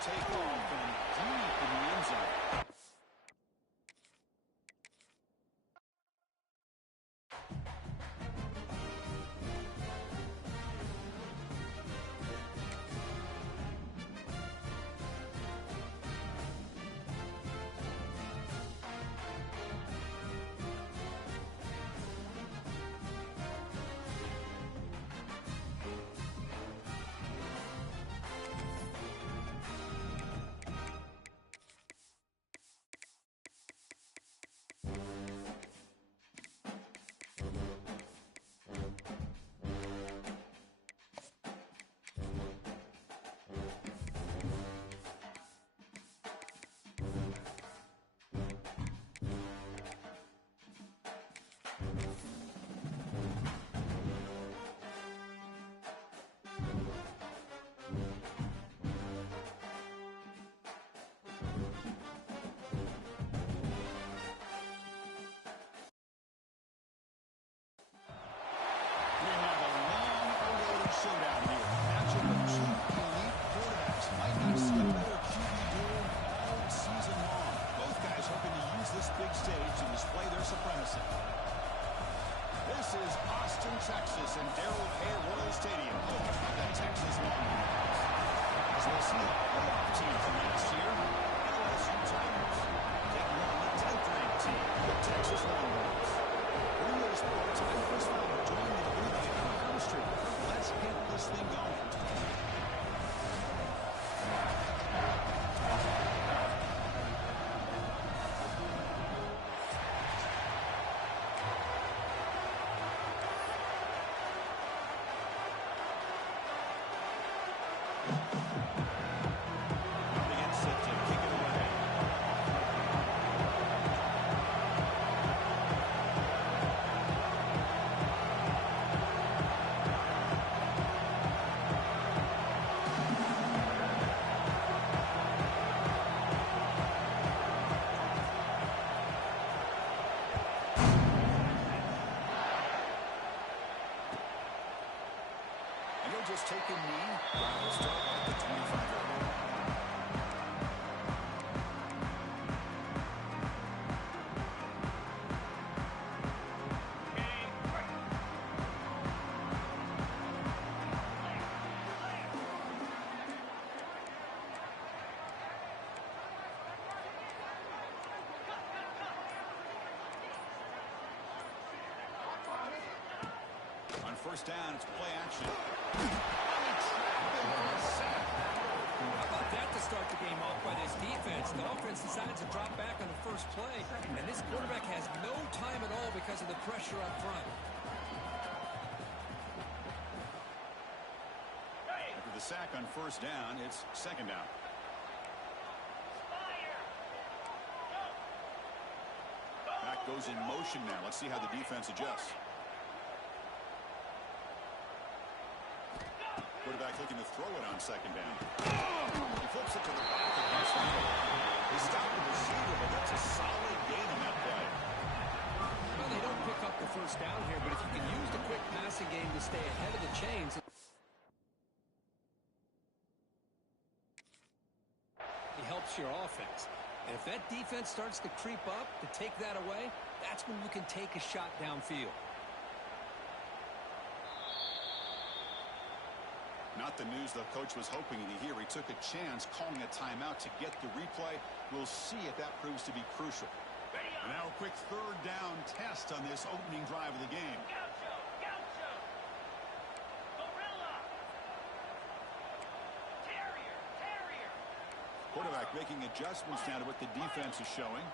take off and deep in the end zone. Texas and Darrell K. Royal Stadium, home of the Texas Longhorns. As we'll see, a playoff team from last year, LSU Tigers, taking on the 10th-ranked team, the Texas Longhorns. Julio Sports, I'm Chris Fowler, joined with the lead on Home Street. Let's get this thing going. Just taking knee. Brown will start at the 25-yard line. On first down, it's play action. How about that to start the game off by this defense? The offense decides to drop back on the first play, and this quarterback has no time at all because of the pressure up front. After the sack on first down, it's second down. Back goes in motion now. Let's see how the defense adjusts. Quarterback looking to throw it on second down. He flips it to the back against the middle. He stopped the receiver, but that's a solid gain on that play. Well, they don't pick up the first down here, but if you can use the quick passing game to stay ahead of the chains, it helps your offense. And if that defense starts to creep up to take that away, that's when you can take a shot downfield. Not the news the coach was hoping to hear. He took a chance calling a timeout to get the replay. We'll see if that proves to be crucial. And now a quick third down test on this opening drive of the game. Gaucho. Gorilla. Terrier. Quarterback making adjustments now to what the defense is showing.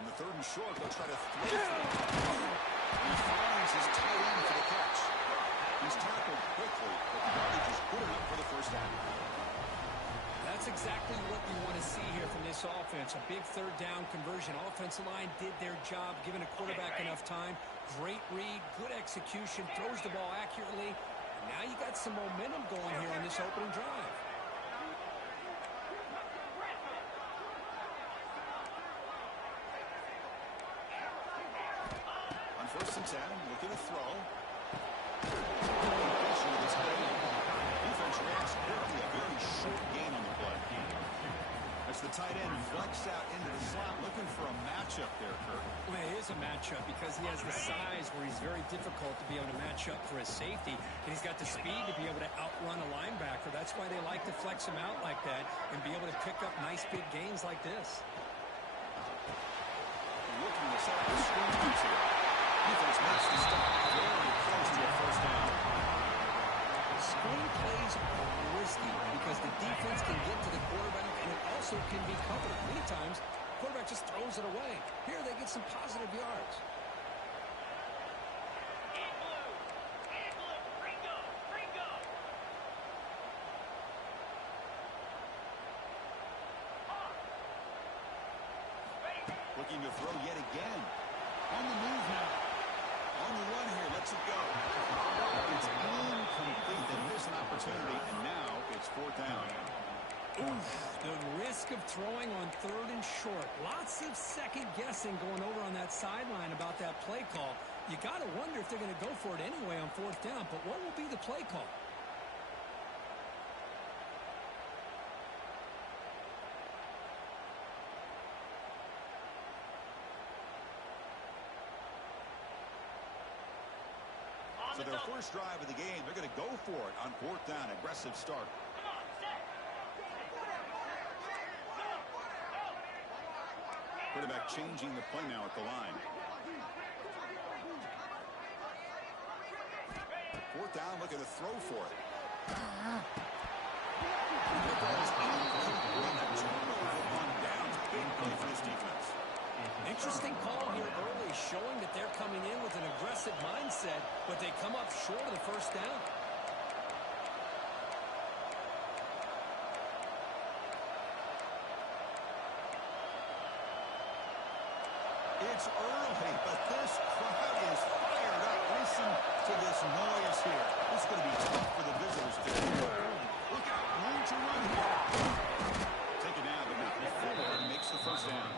In the third and short, they'll try to throw for it. And he finds his tight end for the catch. He's tackled quickly, but the yardage is good enough for the first down. That's exactly what you want to see here from this offense. A big third down conversion. Offensive line did their job, giving a quarterback enough time. Great read, good execution, throws the ball accurately. And now you got some momentum going here on this opening drive. On first and 10, looking to throw. Defense reacts quickly. A very short game. the tight end flexed out into the slot, looking for a matchup there, Kurt. Well, it is a matchup because he has the size where he's very difficult to be able to match up for his safety, and he's got the speed to be able to outrun a linebacker. That's why they like to flex him out like that and be able to pick up nice big gains like this. Looking to set up the screens here. Defense makes the stop. Very close to a first down. Screen plays are risky because the defense can get to the quarterback and it also can be covered. Many times, the quarterback just throws it away. Here they get some positive yards. Ringo, Ringo. Looking to throw yet again. On the move now. On the run here, lets it go. It's incomplete. They miss an opportunity, and now it's fourth down. Oof, the risk of throwing on third and short. Lots of second guessing going over on that sideline about that play call. You got to wonder if they're going to go for it anyway on fourth down, but what will be the play call? So their first drive of the game, they're going to go for it on fourth down. Aggressive start. Quarterback changing the play now at the line. Fourth down, looking to throw for it. Big play for this defense. Interesting call here early, showing that they're coming in with an aggressive mindset, but they come up short of the first down. It's early, but this crowd is fired up. Listen to this noise here. This is going to be tough for the visitors to do. Look out, room to run here. Take it down, but not before he makes the first down.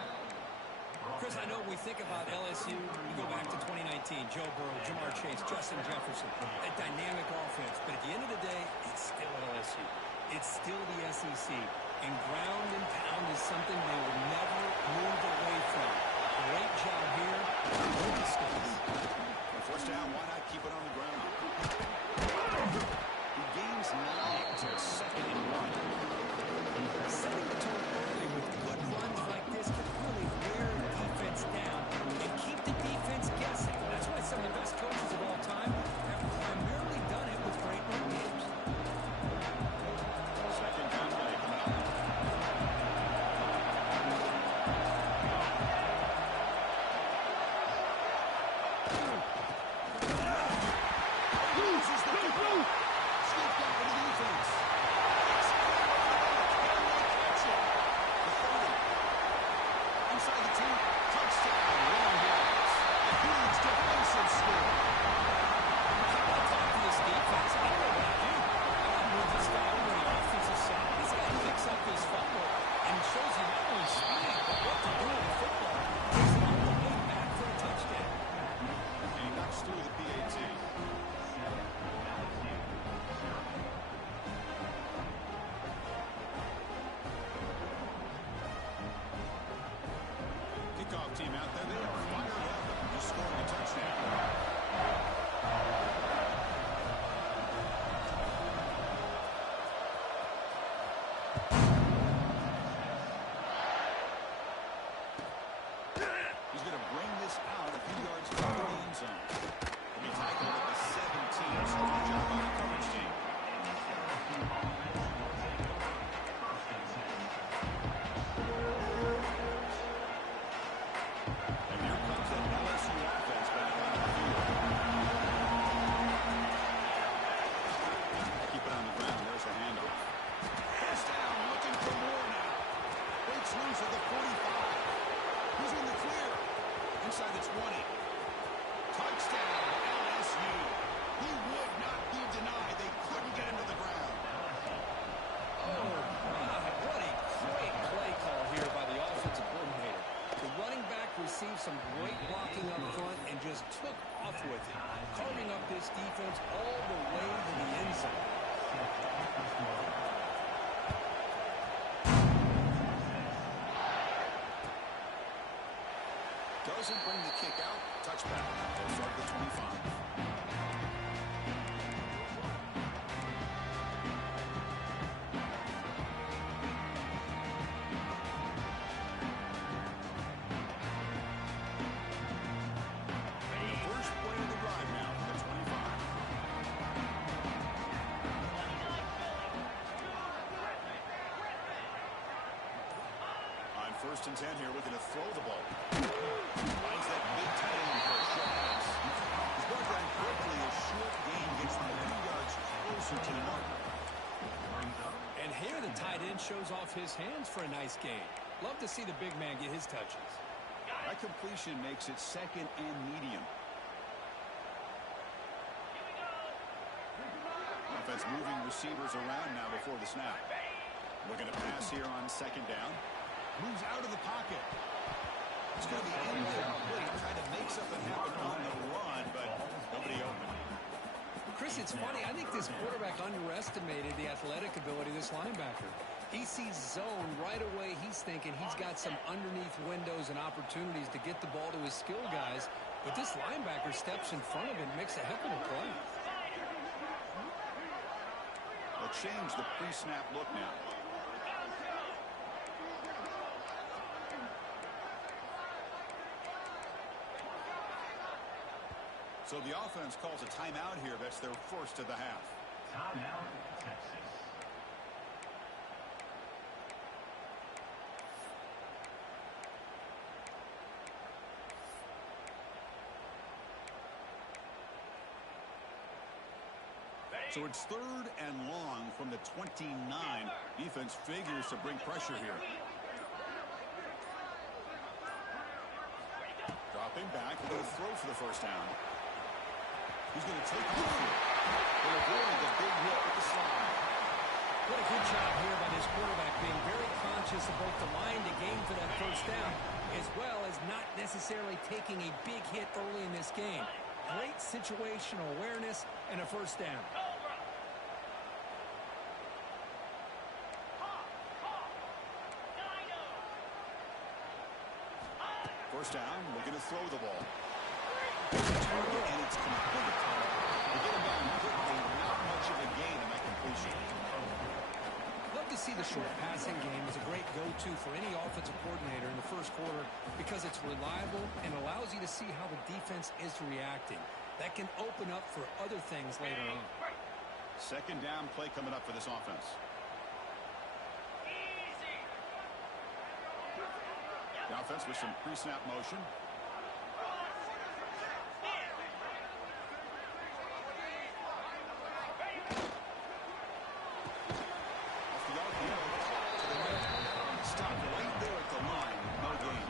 Chris, I know we think about LSU, you go back to 2019, Joe Burrow, Jamar Chase, Justin Jefferson, a dynamic offense, but at the end of the day, it's still LSU. It's still the SEC, and ground and pound is something they will never move away from. Great job here. No mistakes. First down, why not keep it on the ground? He gains 9 to second and 1. Setting the tone early with good runs like this can really wear the defense down and keep the defense guessing. That's why some of the best coaches of all time have primarily done it with great run games. Second down play coming up. Loses the football. Scooped up into the defense. Inside the 2, touchdown. Long yards. A huge defensive score. How about talk to this defense? I don't know about you. I move this guy over the offensive side. This guy picks up this fumble and shows you not only speed, but what to do with the football. Takes it all the way back for a touchdown. And he knocks through the PAT. Kickoff team out there. They are fired up. Just scoring a touchdown. He's going to bring this out a few yards from the end zone. He'll be tackled at the 17. So good job by the coverage team. And here comes that LSU offense back on the field. Keep it on the ground. There's the handoff. First down, looking for more now. Breaks loose at the 45. He's in the clear. Inside the 20. Touchdown, LSU. He would not be denied. They couldn't get him to the ground. Oh, my. What a great play call here by the offensive coordinator. The running back received some great blocking up front and just took off with it, carving up this defense all the way to the end zone. Doesn't bring the kick out. Touchback. They'll start at the 25. First and 10 here, looking to throw the ball. Finds that big tight end for a short pass. He's brought down quickly. A short gain gets them a few yards closer to the marker. And here the tight end shows off his hands for a nice gain. Love to see the big man get his touches. That completion makes it second and medium. Offense moving receivers around now before the snap. Looking to pass here on second down. Moves out of the pocket. It's going to be incomplete. Kind of makes up and happen on the run, but nobody open. Chris, it's funny. I think this quarterback underestimated the athletic ability of this linebacker. He sees zone right away. He's thinking he's got some underneath windows and opportunities to get the ball to his skill guys. But this linebacker steps in front of him, makes a heck of a play. They'll change the pre-snap look now. So the offense calls a timeout here. That's their first of the half. Timeout, Texas. So it's third and long from the 29. Defense figures to bring pressure here. Dropping back, a little throw for the first down. He's going to take off here. They're avoiding the big hit with the slide. What a good job here by this quarterback, being very conscious of both the line to gain for that first down, as well as not necessarily taking a big hit early in this game. Great situational awareness and a first down. First down, looking to throw the ball. And it's complete. They get him down quickly, not much of a gain in that completion. Love to see the short passing game as a great go-to for any offensive coordinator in the first quarter because it's reliable and allows you to see how the defense is reacting. That can open up for other things later on. Second down play coming up for this offense. The offense with some pre-snap motion. Off the RPO to the right. Stop right there at the line. No gain.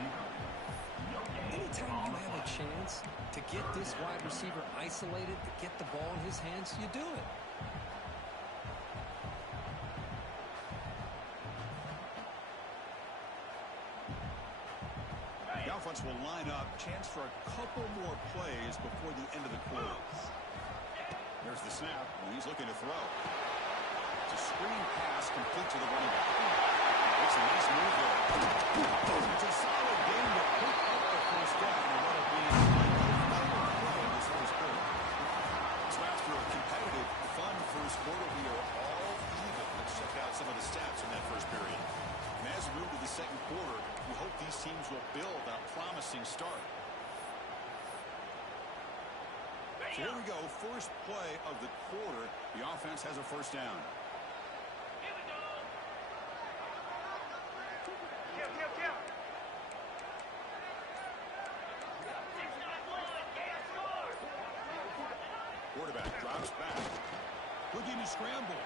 Anytime you have a chance to get this wide receiver isolated, to get the ball in his hands, you do it. Will line up, chance for a couple more plays before the end of the quarter. There's the snap, and he's looking to throw. It's a screen pass complete to the running back. It's a nice move there. It's a solid game to pick up the first down and let it be a final play in this first quarter. So after a competitive, fun first quarter, we are all even. Let's check out some of the stats in that first period. And as we move to the second quarter, we hope these teams will build on a promising start. So here we go, first play of the quarter. The offense has a first down. Here we go. Quarterback drops back. Looking to scramble.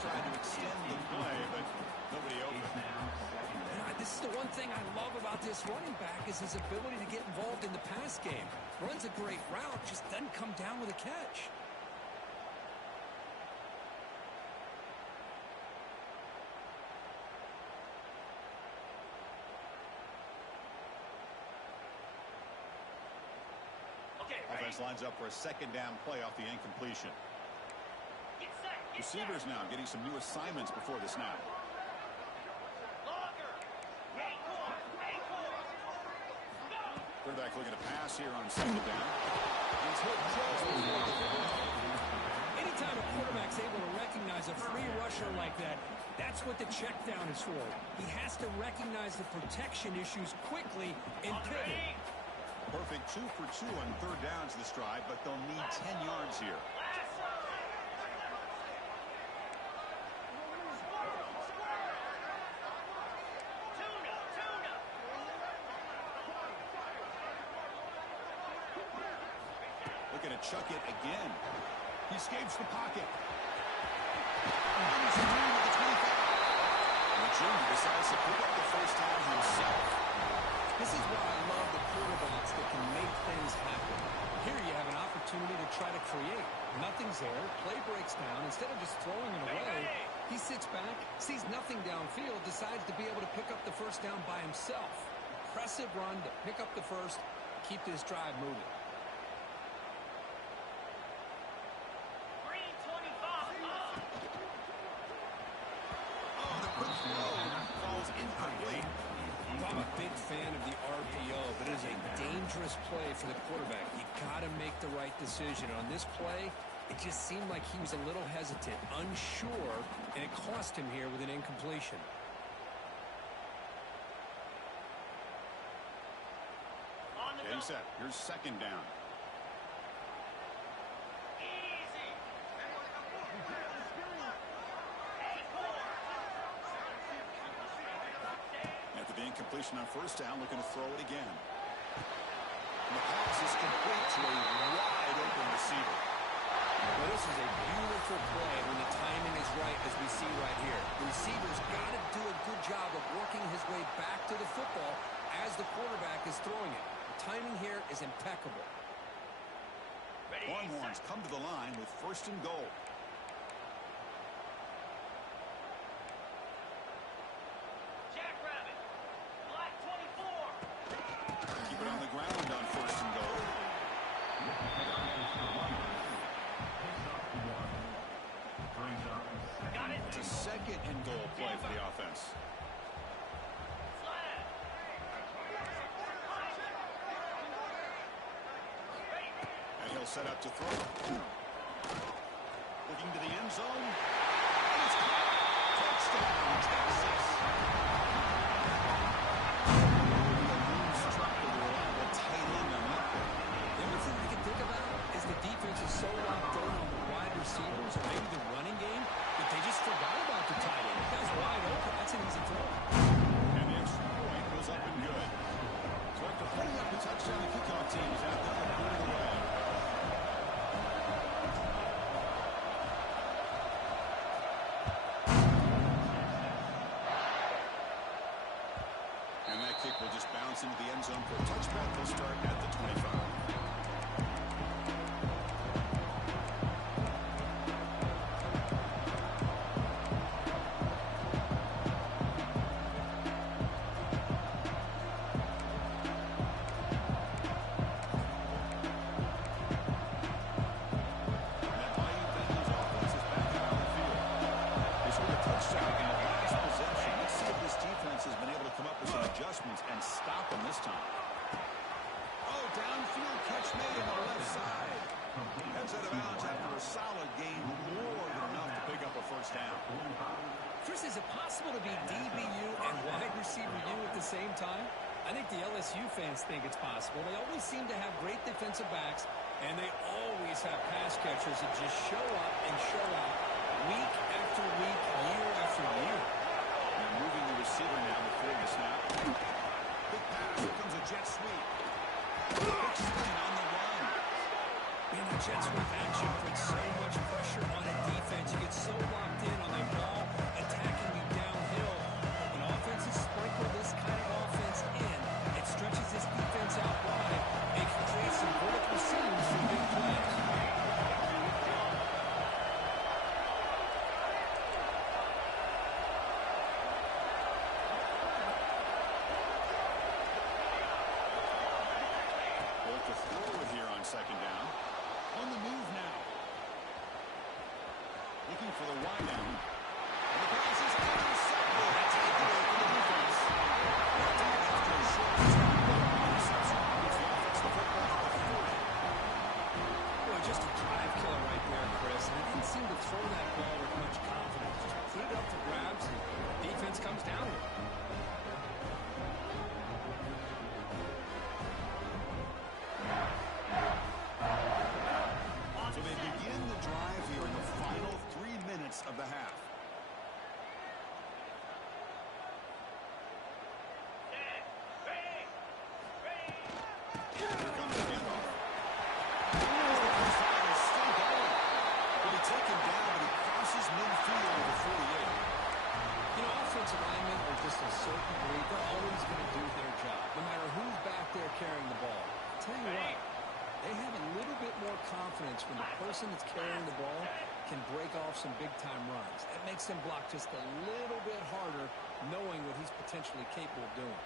Trying to extend the play, but nobody open. This is the one thing I love about this running back is his ability to get involved in the pass game. Runs a great route, just doesn't come down with a catch. Offense lines up for a second down play off the incompletion. Receivers now getting some new assignments before the snap. Quarterback looking to pass here on second down. He's hit just before the goal. Anytime a quarterback's able to recognize a free rusher like that, that's what the check down is for. He has to recognize the protection issues quickly and pivot. Perfect 2 for 2 on third downs this drive, but they'll need 10 yards here. Looking to chuck it again. He escapes the pocket. He's through to the 25. And the junior decides to pick up the first down himself. This is why I love the quarterbacks that can make things happen. Here you have an opportunity to try to create. Nothing's there. Play breaks down. Instead of just throwing it away, he sits back, sees nothing downfield, decides to be able to pick up the first down by himself. Impressive run to pick up the first, keep this drive moving. I'm a big fan of the RPO, but it is a dangerous play for the quarterback. You got to make the right decision. On this play, it just seemed like he was a little hesitant, unsure, and it cost him here with an incompletion. Getting set. Here's second down. After the incompletion on first down, looking to throw it again. And the pass is complete to a wide open receiver. Well, this is a beautiful play when the timing is right, as we see right here. The receiver's got to do a good job of working his way back to the football as the quarterback is throwing it. The timing here is impeccable. Longhorns come to the line with first and goal. Jackrabbit, Black 24. Keep it on the ground on first and goal. Got it. It's a second and goal play for the offense. Flat. And he'll set up to throw. Looking to the end zone. It's caught. Touchdown, Texas. Struck with a reliable tight end on that play. The only thing I can think about is the defense is so locked in on the wide receivers or maybe the running game that they just forgot about the tight end. That guy's wide open. That's an easy throw. And the extra point was up and good. So after putting up the touchdown, the kickoff team is out there and putting it away. And that kick will just bounce into the end zone for a touchback. They'll start at the 25. And stop him this time. Oh, downfield catch made on the left side. Heads out of bounds after a solid game, more than enough to pick up a first down. Chris, is it possible to be DBU and wide receiver U at the same time? I think the LSU fans think it's possible. They always seem to have great defensive backs, and they always have pass catchers that just show up and show out week after week, year after year. And moving the receiver now before the snap. Big pass. Here comes a jet sweep. Big spin on the run. And the jet sweep action puts so much pressure on a defense. You get so locked in on the ball, attacking you downhill. When offenses sprinkle this kind of offense in, it stretches this defense out wide. It can create some vertical seams for big plays. To throw it here on second down. On the move now. Looking for the wide end. And the pass is intercepted. Takeaway for the defense. After a short return, interception. It's Here comes the handoff. The foul is still going. Will be taken down, but he crosses midfield to the 48. You know, offensive linemen are just a certain breed. They're always going to do their job, no matter who's back there carrying the ball. I'll tell you what, they have a little bit more confidence when the person that's carrying the ball can break off some big-time runs. That makes them block just a little bit harder, knowing what he's potentially capable of doing.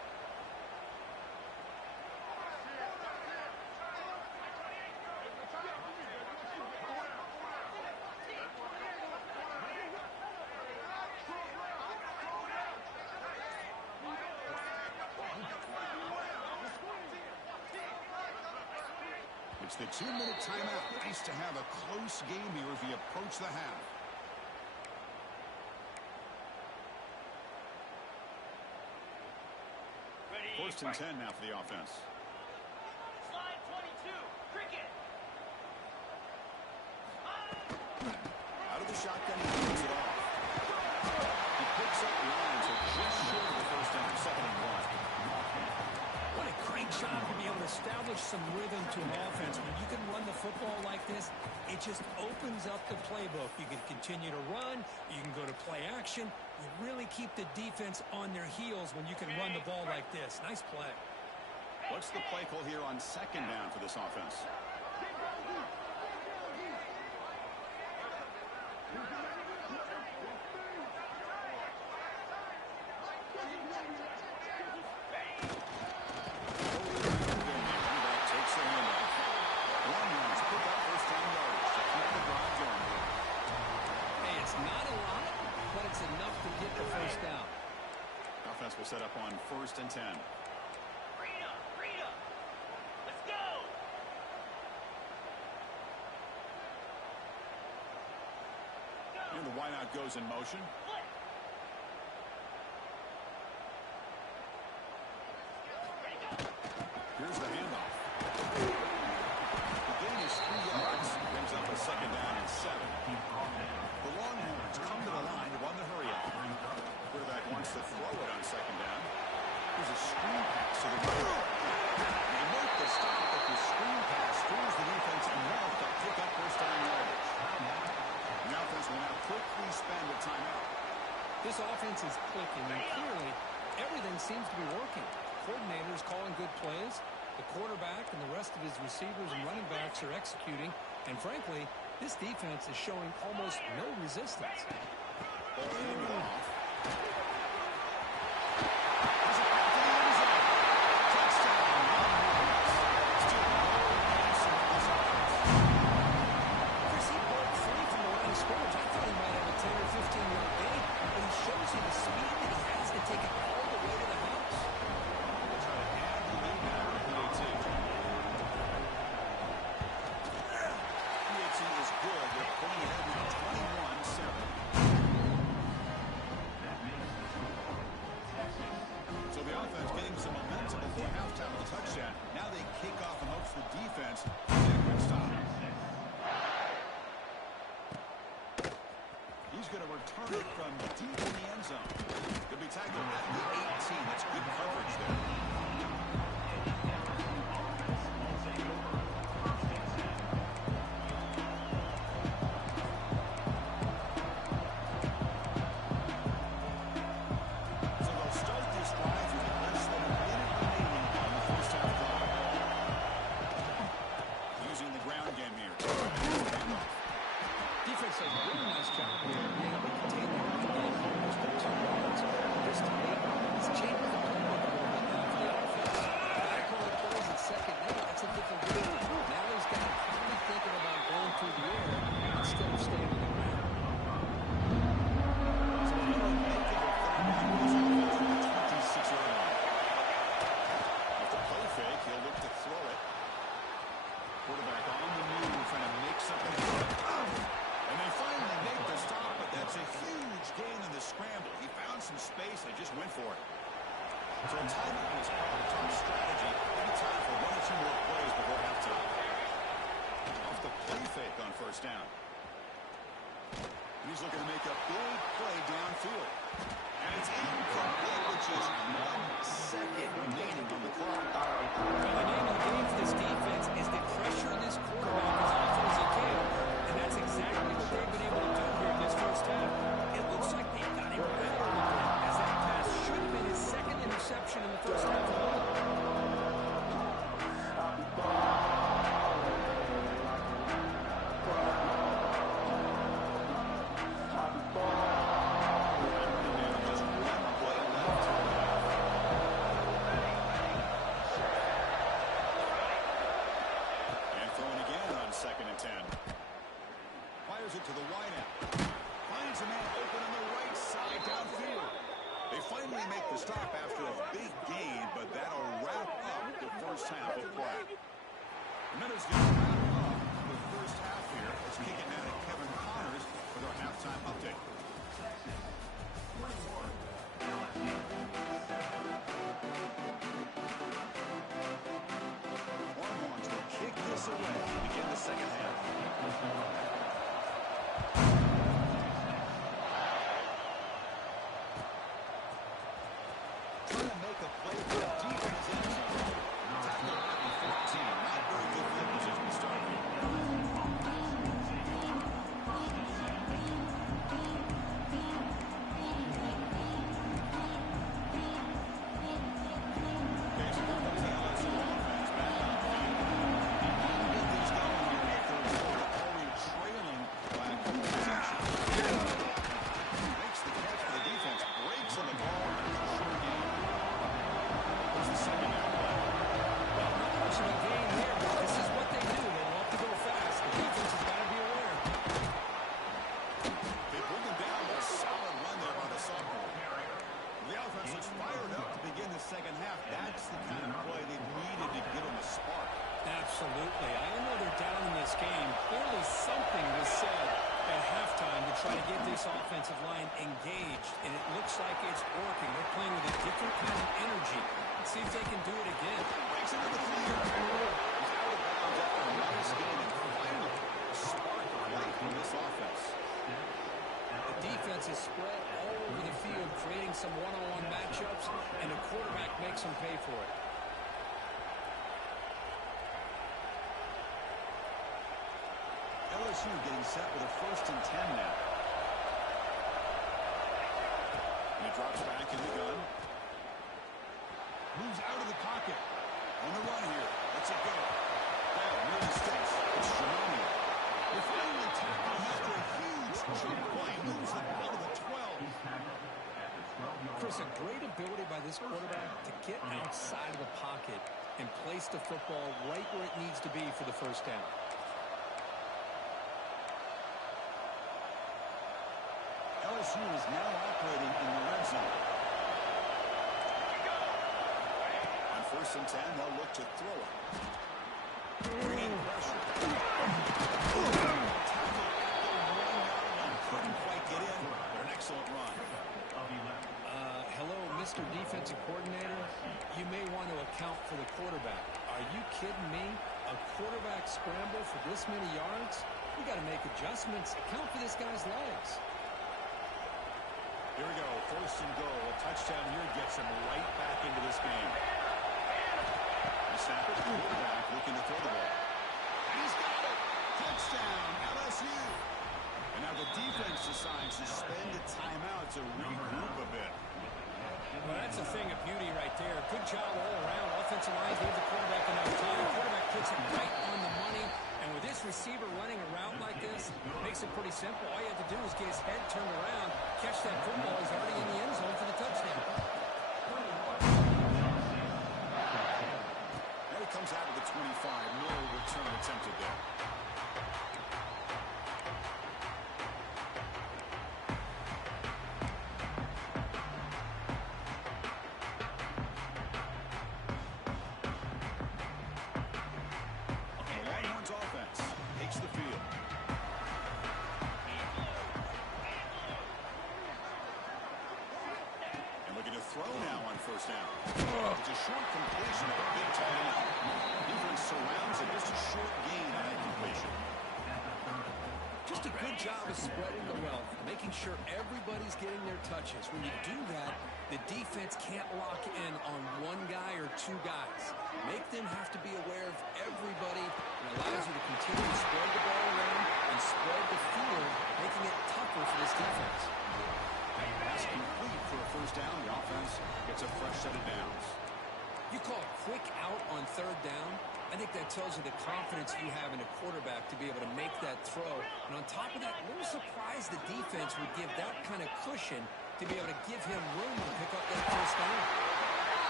It's the 2-minute timeout. Nice to have a close game here as we approach the half. First and 10 now for the offense. Slide 22. Cricket. Out of the shotgun, he hands it off. He picks up 9, so just short of the first down, 2nd and 1. What a great job to be able to establish some rhythm to an offense. When you can run the football like this, it just opens up the playbook. You can continue to run. You can go to play action. You really keep the defense on their heels when you can run the ball like this. Nice play. What's the play call here on 2nd down for this offense? Offense will set up on 1st and 10. Freedom. Let's go. And the wideout goes in motion. Flip. Here's the handoff. The gain is 3 yards. Brings up a 2nd down and 7. The Longhorns come to the line to run the hurry-up. Quarterback wants to throw it on 2nd down. Here's a screen pass to the right. They make the stop, but the screen pass fools the defense enough to pick up first down yardage. The offense will now quickly spend a timeout. This offense is clicking, and clearly everything seems to be working. Coordinators calling good plays. The quarterback and the rest of his receivers and running backs are executing. And frankly, this defense is showing almost no resistance. Ball handed off. He's going to return it from deep in the end zone. Could be tackled at the 18. That's good coverage there. So they'll start this drive with less than a minute remaining on the first half clock. Using the ground game here. Defense does a really nice job of being able to contain the run game almost at 2 yards. This to me is changing the playbook a little bit now for the offense. Back on the plays at 2nd down, that's a different game. Now he's got to be thinking about going through the air instead of staying on the ground. So he will make it a third down for this offense from the 26-yard line. With the play fake, he'll look to throw it. Quarterback on the move, trying to make something happen. And they finally make the stop, but that's a huge gain in the scramble. He found some space and just went for it. So a timeout is part of the top strategy. Maybe time for 1 or 2 more plays before halftime. Off the play fake on first down. He's looking to make a big play downfield. And it's incomplete with just 1 second remaining on the clock. Well, the name of the game for this defense is to pressure this quarterback as often as you can. And that's exactly what they've been able to do here in this first half. It looks like they've got him rattled a bit, as that pass should have been his second interception in the first half alone. It to the wideout. Finds a man open on the right side downfield. They finally make the stop after a big gain, but that'll wrap up the first half of play. The Minutes going to wrap up the first half here. Let's kick it now to Kevin Connors with our halftime update. Longhorns will kick this away to begin the second half. Trying to make a play for the defense end zone. Tackle at 14. Not very good field position to start here. Absolutely. I know they're down in this game. Clearly something was said at halftime to try to get this offensive line engaged, and it looks like it's working. They're playing with a different kind of energy. Let's see if they can do it again. Breaks into the clear. He's out of bounds after a nice game, and finally a spark of life in this offense. The defense is spread all over the field, creating some one-on-one matchups, and the quarterback makes them pay for it. LSU getting set with a 1st and 10 now. And he drops back in the gun. Moves out of the pocket. On the run here. Lets it go. Ball nearly sticks. It's Jamoni. They finally tackle him after a huge jump play. Moves the ball to the 12. Chris, a great ability by this quarterback to get outside of the pocket and place the football right where it needs to be for the first down. LSU is now operating in the red zone. On 1st and 10, they'll look to throw it. Bringing pressure. Tackle at the 1-yard line. Couldn't quite get in, but an excellent run. Hello, Mr. Defensive Coordinator. You may want to account for the quarterback. Are you kidding me? A quarterback scramble for this many yards? You got to make adjustments. Account for this guy's legs. Here we go, 1st and goal. A touchdown here gets him right back into this game. The snapper, quarterback looking to throw the ball. And he's got it! Touchdown, LSU! And now the defense decides to spend a timeout to regroup a bit. Well, that's a thing of beauty right there. Good job all around. Offensive line gave the quarterback enough time. Quarterback puts it right on the money. And with this receiver running around like this, makes it pretty simple. All you have to do is get his head turned around, catch that football. He's already in the end zone for the touchdown. And he comes out of the 25. No return attempted there. Throw now on 1st down. It's a short completion of a big tight end. Defense surrounds it. Just a short gain on that completion. Just a good job of spreading the wealth. sure everybody's getting their touches. When you do that, the defense can't lock in on one guy or two guys. Make them have to be aware of everybody, and allows you to continue to spread the ball around and spread the field, making it tougher for this defense. Pass complete for a first down. The offense gets a fresh set of downs. You call a quick out on third down. I think that tells you the confidence you have in a quarterback to be able to make that throw. And on top of that, a little surprised the defense would give that kind of cushion to be able to give him room to pick up that first down.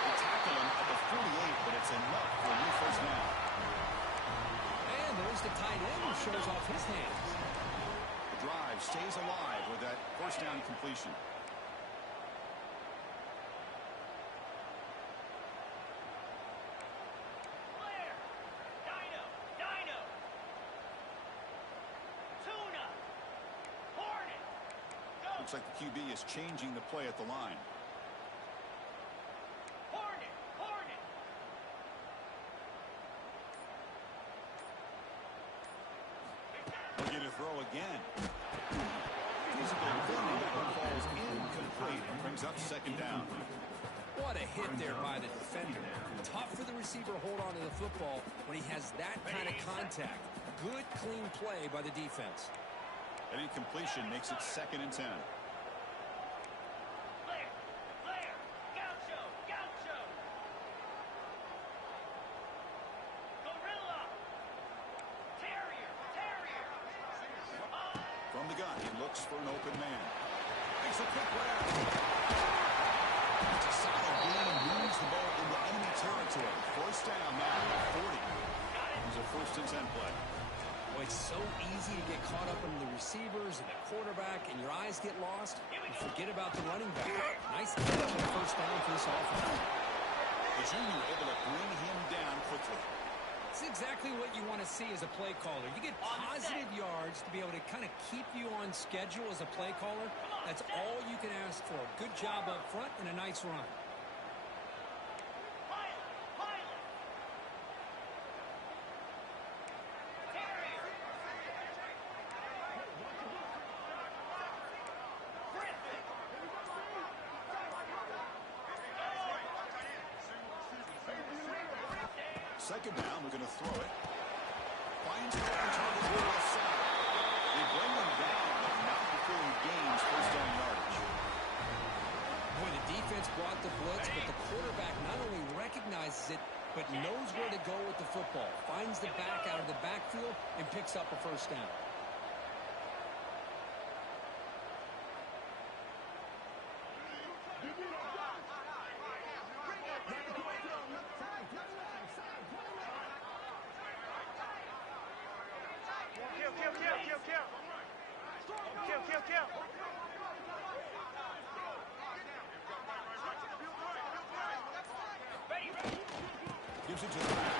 They tackle him at the 48, but it's enough for a new first down. And there's the tight end who shows off his hands. The drive stays alive with that first down completion. Flair. Dino. Tuna. Hornet. Go. Looks like the QB is changing the play at the line. Hornet. Looking to throw again. Physical throwing that one falls incomplete and brings up second down. What a hit there by the defender. Tough for the receiver to hold on to the football when he has that kind of contact. Good, clean play by the defense. An incompletion makes it 2nd and 10. Flair. Gaucho. Gorilla. Terrier. From the gun, he looks for an open man. Makes a quick one out. It's a solid gain and moves the ball into enemy territory. First down now at 40. It was a 1st and 10 play. Boy, it's so easy to get caught up in the receivers and the quarterback, and your eyes get lost. You forget about the running back. Nice catch on the first down for this offense. The junior able to bring him down quickly. It's exactly what you want to see as a play caller. You get positive yards to be able to kind of keep you on schedule as a play caller. That's all you can ask for. Good job up front and a nice run. Pilot. Terrier. Griffin. Second down, we're going to throw it. Finds an open target to the left side. They bring him down, but not before he gains first down yardage. Boy, the defense brought the blitz, but the quarterback not only recognizes it, but knows where to go with the football. Finds the back out of the backfield and picks up a first down. Kill. Ready. Gives it to the back.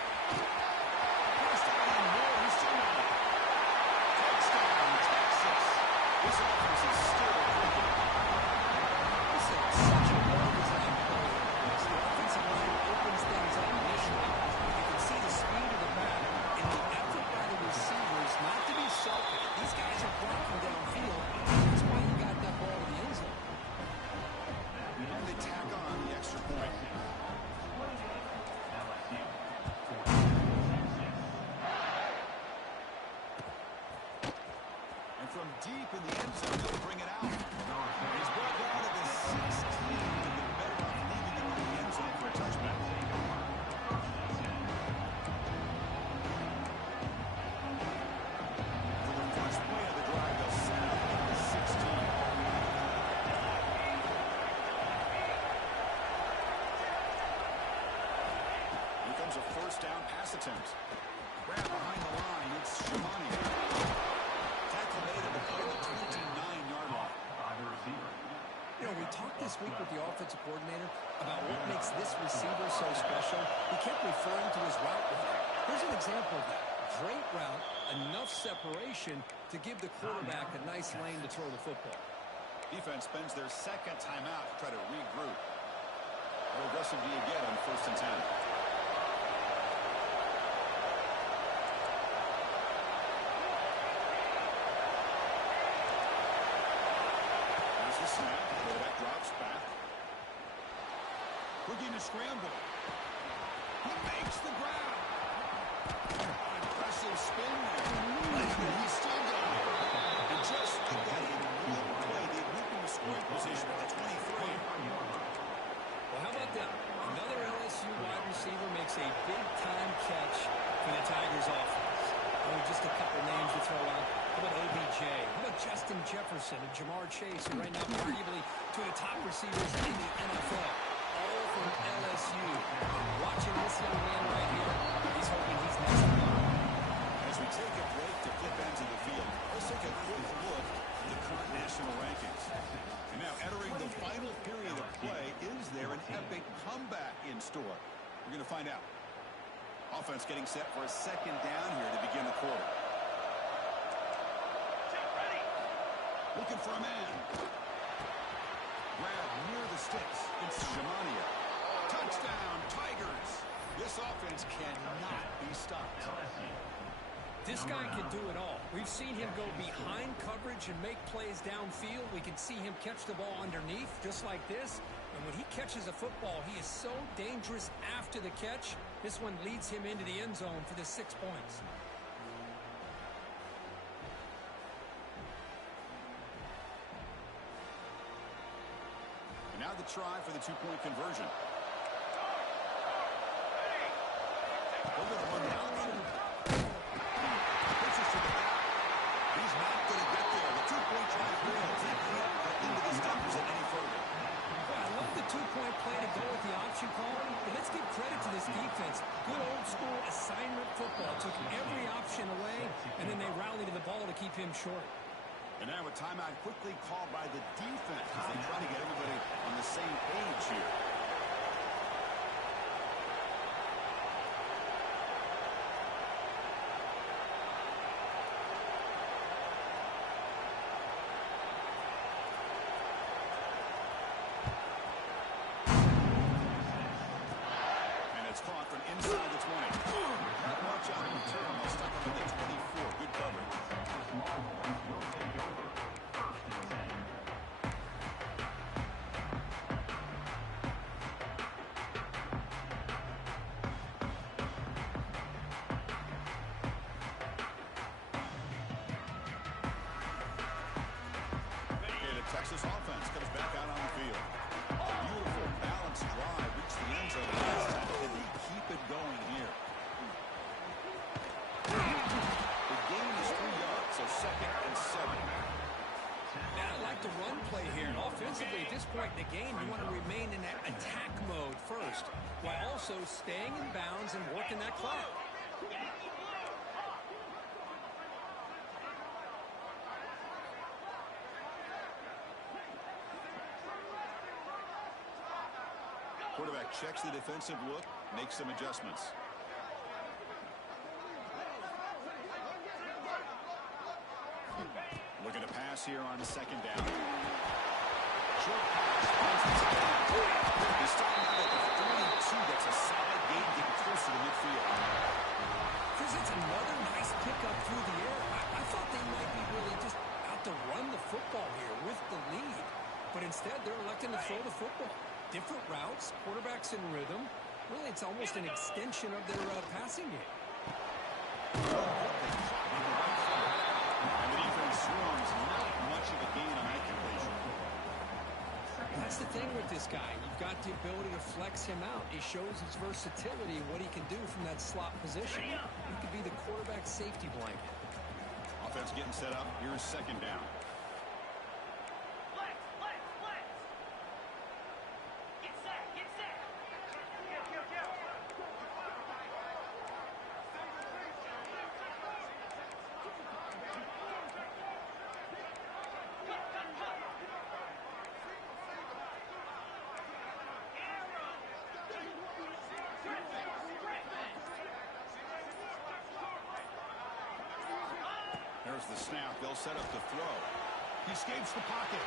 First down, more. He's still on it. Touchdown, Texas. This offense is still clicking. This is such a well-designed play. The offensive line opens things up initially. You can see the speed of the back and the effort by the receivers not to be selfish. These guys are blocking downfield. That's why you got that ball to the end zone. And they tack on the extra point. And from deep in the end zone, they'll bring it out. He's brought down to the 16, and they're better off leaving him in the end zone for a touchback. For the first play of the drive, they'll set up at the 16. Here comes a first down pass attempt. Grab behind the line, it's Shamani. Tackle made at the 29-yard line. You know, we talked this week with the offensive coordinator about what makes this receiver so special. He kept referring to his route running. Here's an example of that. Great route, enough separation to give the quarterback a nice lane to throw the football. Defense spends their second timeout to try to regroup. How aggressive do you get on 1st and 10? drops back. Looking to scramble. He makes the grab. Impressive spin there. He's still got it. And just like that, in one play, they moved into scoring position at the 23. Well, how about that? Another LSU wide receiver makes a big-time catch for the Tigers offense. Oh, just a couple names to throw out. How about OBJ? How about Justin Jefferson and Jamar Chase, who right now are arguably two of the top receivers in the NFL, all from LSU. Watching this young man right here, he's hoping he's next to him. As we take a break to flip ends of the field, let's take a quick look at the current national rankings. And now entering the final period of play, is there an epic comeback in store? We're going to find out. Offense getting set for a second down here to begin the quarter. Looking for a man. Grab near the sticks. It's Shimania. Touchdown, Tigers. This offense cannot be stopped. This guy can do it all. We've seen him go behind coverage and make plays downfield. We can see him catch the ball underneath, just like this. And when he catches a football, he is so dangerous after the catch. This one leads him into the end zone for the 6 points. And now the try for the two-point conversion. They're going to run the option. Pitches to the back. He's not going to get there. The two-point try fails. He can't cut into the steppers any further. Well, I love the two-point play to go with the option call, but let's give credit to this defense. Good old-school assignment football. Took every option away, and then they rallied to the ball to keep him short. And now a timeout quickly called by the defense as they try to get everybody on the same page here. And it's caught from inside the 20. Not much on the return. They'll stuck him in the 24. Good coverage. Texas offense comes back out on the field. Beautiful balanced drive, reached the end zone. Can they keep it going here? The gain is 3 yards, so 2nd and 7. Now, I like the run play here. And offensively, at this point in the game, you want to remain in that attack mode first, while also staying in bounds and working that clock. Quarterback checks the defensive look, makes some adjustments. Looking to pass here on 2nd down. Short pass. He's starting out at the 32. That's a solid gain getting closer to midfield. Chris, it's another nice pickup through the air. I thought they might be really just out to run the football here with the lead. But instead, they're electing to throw the football. Different routes, quarterbacks in rhythm. Really, it's almost an extension of their passing game. And the defense swarms. Not much of a gain on that completion. That's the thing with this guy. You've got the ability to flex him out. He shows his versatility, what he can do from that slot position. He could be the quarterback safety blanket. Offense getting set up. Here's 2nd down. There's the snap. They'll set up the throw. He escapes the pocket.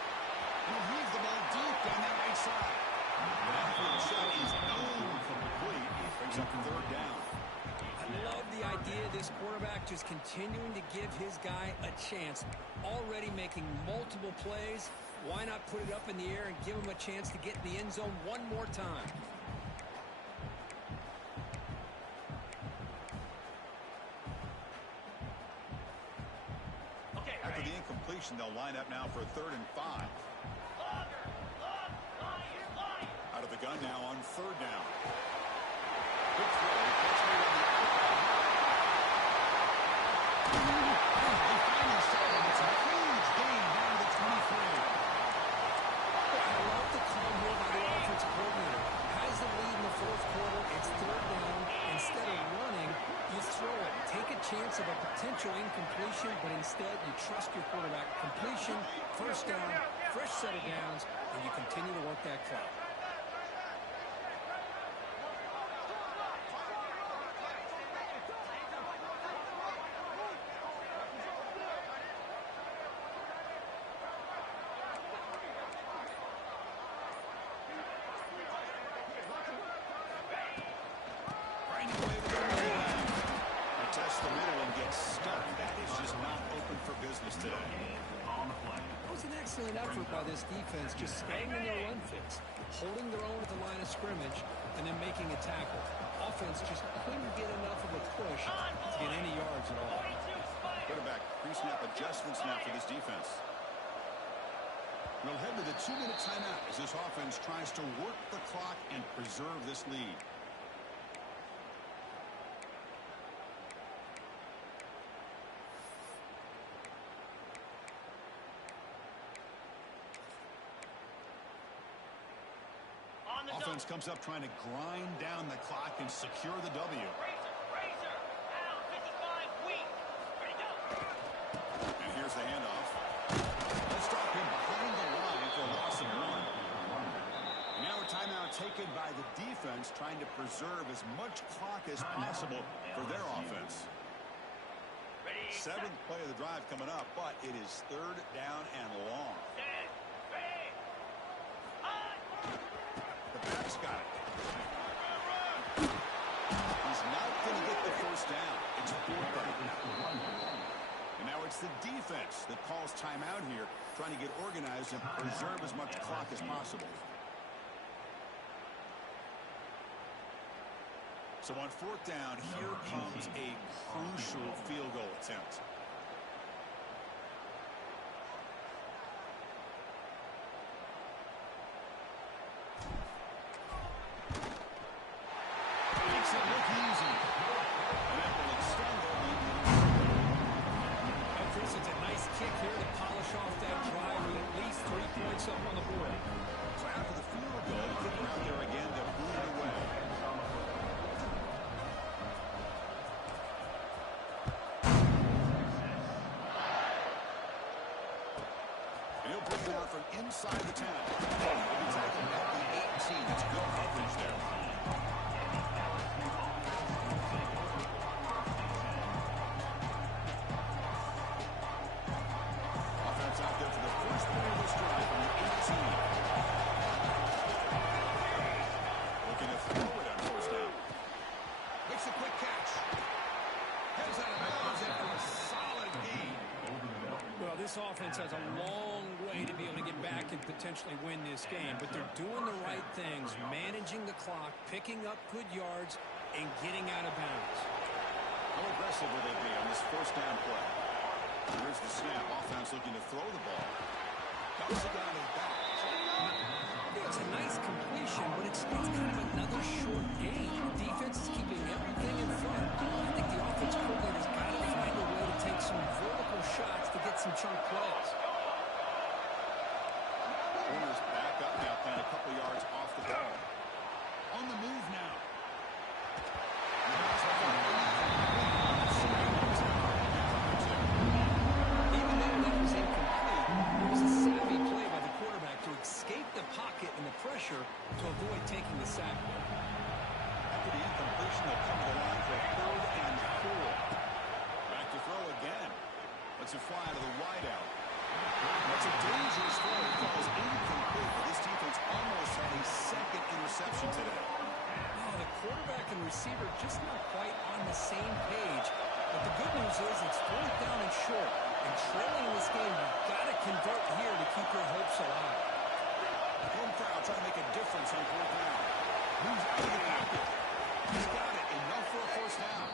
He'll move the ball deep down that right side. The downfield shot is complete. Brings up 3rd down. I Love the idea of this quarterback just continuing to give his guy a chance. Already making multiple plays. Why not put it up in the air and give him a chance to get in the end zone one more time? After the incompletion, they'll line up now for a 3rd and 5. Out of the gun now on 3rd down. Good throw. Catch made on the They finally saw him. It's a huge gain down to the 23. I love the call here by the offensive coordinator. Has the lead in the 4th quarter. It's 3rd down. Instead of running, you throw it. Take a chance of a potential incompletion, but instead you trust your quarterback. Completion, 1st down, fresh set of downs, and you continue to work that clock. Effort by this defense, just staying in their run fix, holding their own at the line of scrimmage, and then making a tackle. Offense just couldn't get enough of a push to get any yards at all. Quarterback pre-snap adjustments now for this defense. We'll head to the 2-minute timeout as this offense tries to work the clock and preserve this lead. Offense comes up trying to grind down the clock and secure the W. Razor, out, 55, weak. Ready, go. And here's the handoff. Let's stop him behind the line for a loss of 1. And now a timeout taken by the defense trying to preserve as much clock as possible for their offense. 7th play of the drive coming up, but it is 3rd down and long. The back's got it. He's not going to get the 1st down. It's 4th down. And now it's the defense that calls timeout here, trying to get organized and preserve as much clock as possible. So on 4th down, here comes a crucial field goal attempt. From inside the 10. He'll be tackled at the 18. That's good coverage there. Offense out there for the first play of this drive from the 18. Looking to throw it on 1st down. Makes a quick catch. Heads out of bounds after a solid gain. Well, this offense has a long way to be able to get back and potentially win this game, but they're doing the right things, managing the clock, picking up good yards, and getting out of bounds. How aggressive will they be on this 1st down play? Here's the snap. Offense looking to throw the ball. Dumps it down his back. It's a nice completion, but it's kind of another short gain. The defense is keeping everything in front. I think the offense coordinator's got to find a way to take some vertical shots to get some chunk plays. Warner's back up now, playing a couple yards off the ball. On the move now. Even though that was incomplete, it was a savvy play by the quarterback to escape the pocket and the pressure to avoid taking the sack. After the incompletion, they'll come to the line for a 3rd and 4. Back to throw again. Lets it fly to the wideout. That's a dangerous throw. It falls incomplete. This defense almost had a 2nd interception today. Oh, the quarterback and receiver just not quite on the same same page. But the good news is it's 4th down and short. And trailing in this game, you've got to convert here to keep your hopes alive. The home crowd trying to make a difference on 4th down. Moves out of the pocket. He's got it. Enough for a first down.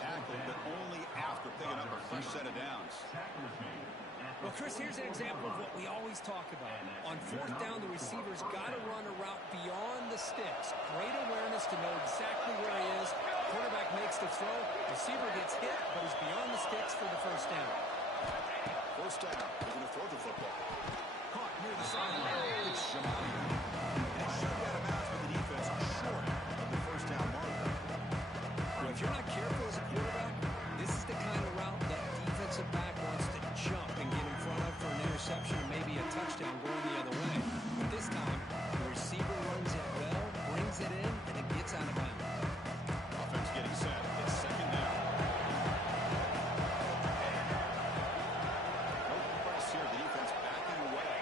Tackled, but only after picking up a fresh set of downs. Well, Chris, here's an example of what we always talk about. On 4th down, the receiver's got to run a route beyond the sticks. Great awareness to know exactly where he is. Quarterback makes the throw. Receiver gets hit, but he's beyond the sticks for the first down. First down. They're going to throw the football. Caught near the sideline. It's Shamani. And shoved out of bounds, but the defense short of the first down marker. Well, if you're not careful as a quarterback, this is the kind of route that defensive back wants to jump and get in front of for an interception and maybe a touchdown going the other way. But this time, the receiver runs it well, brings it in, and it gets out of bounds. Offense getting set. It's second down. No press here. The defense backing away.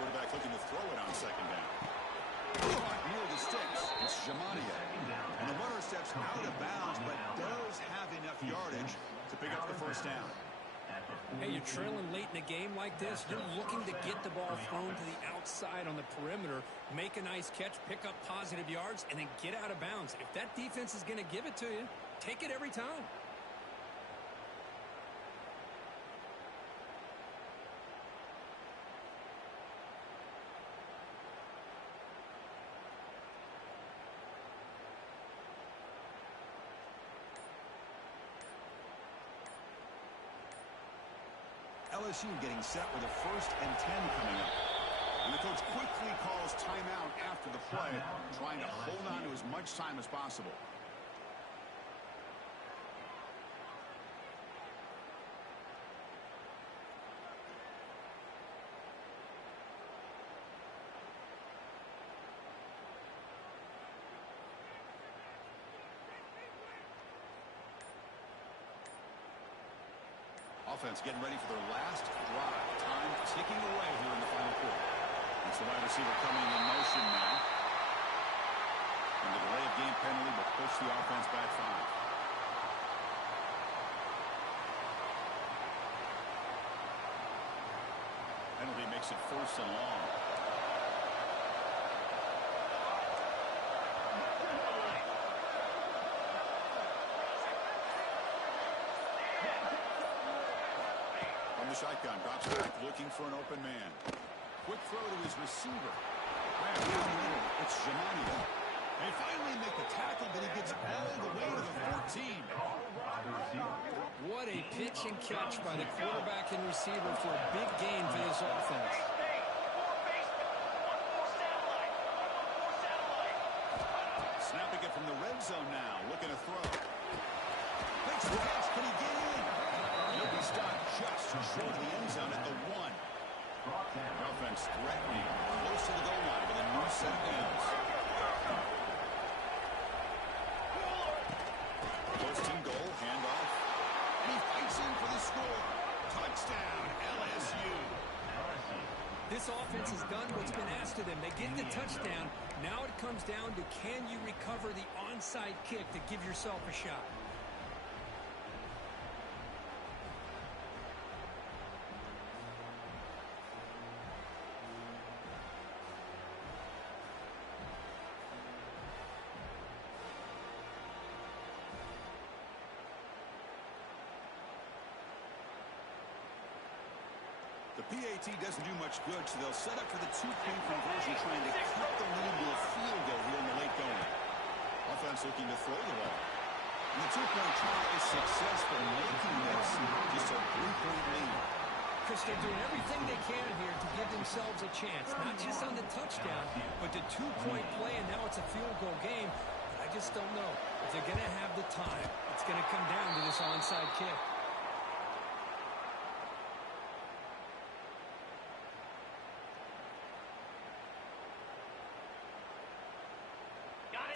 Quarterback looking to throw it on second down. Near the sticks. It's Jamania. And the runner steps out of bounds, but does have enough yardage to pick up the first down. Hey, you're trailing late in a game like this. You're looking to get the ball thrown to the outside on the perimeter, make a nice catch, pick up positive yards, and then get out of bounds. If that defense is going to give it to you, take it every time. LSU getting set with a 1st and 10 coming up. And the coach quickly calls timeout after the play, trying to hold on to as much time as possible. Offense getting ready for their last drive. Time ticking away here in the final quarter. It's the wide receiver coming in motion now. And the delay of game penalty will push the offense back 5. Penalty makes it 1st and long. The shotgun drops back looking for an open man. Quick throw to his receiver. It's Jamania. They finally make the tackle, but he gets all the way to the 14. What a pitch and catch by the quarterback and receiver for a big gain for this offense. Snapping it from the red zone now. Looking to throw. Makes the catch. Can he get in? He'll be stopped just short of the end zone at the 1. The offense threatening close to the goal line with a new set of downs. First and goal, handoff. And he fights in for the score. Touchdown, LSU. This offense has done what's been asked of them. They get the touchdown. Now it comes down to, can you recover the onside kick to give yourself a shot? The PAT doesn't do much good, so they'll set up for the 2-point conversion, trying to cut the lead to a field goal here in the late going. Offense looking to throw the ball. And the 2-point try is successful, making this just a 3-point lead. Chris, they're doing everything they can here to give themselves a chance, not just on the touchdown, but the 2-point play, and now it's a field goal game. But I just don't know if they're going to have the time. It's going to come down to this onside kick.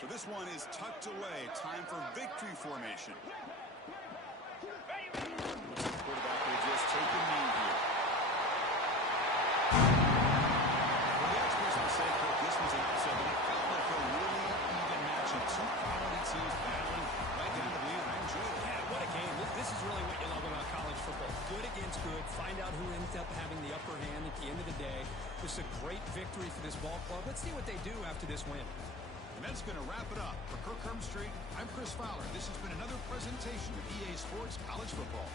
So this one is tucked away. Time for victory formation. Looks like the quarterback will just take a knee here. Well, the experts will say, Kirk, this was an upset, but it felt like a really even match of 2 college find out who ends up having the upper hand at the end of the day. This is a great victory for this ball club. Let's see what they do after this win. And that's going to wrap it up. For Kirk Herbstreit, I'm Chris Fowler. This has been another presentation of EA Sports College Football.